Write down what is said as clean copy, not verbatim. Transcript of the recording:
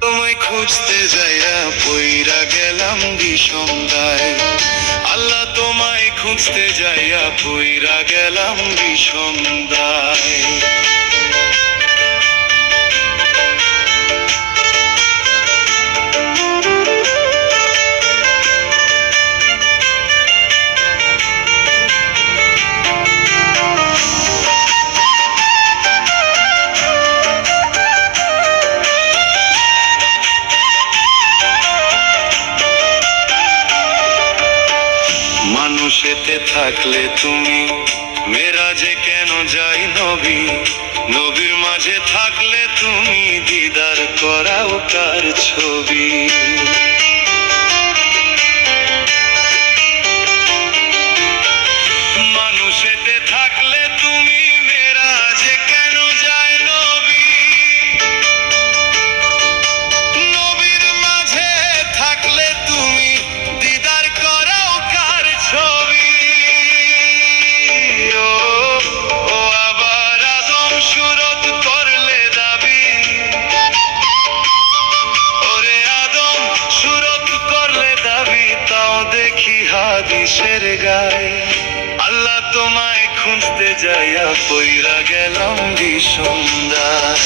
তোমায় খুঁজতে যাইয়া পইরা গেলাম বিষমদায়। আল্লাহ তোমায় খুঁজতে যাইয়া পইরা গেলাম বিষমদায়। মানুষেতে থাকলে তুমি মেরাজে কেন যাই নবী, নবীর মাঝে থাকলে তুমি দিদার করাও কার ছবি। মানুষেতে থাকলে তুমি মেরাজে কেন যাই নবী, নবীর মাঝে থাকলে তুমি দিদার করাও কার ছবি। ও আবার আদম সুরত করলে দাবি, ওরে আদম সুরত করলে দাবি, তাও দেখি হাদিসের গায়ে। আল্লাহ তোমায় খুঁজতে যাইয়া পইরা গেলাম বিষমদায়।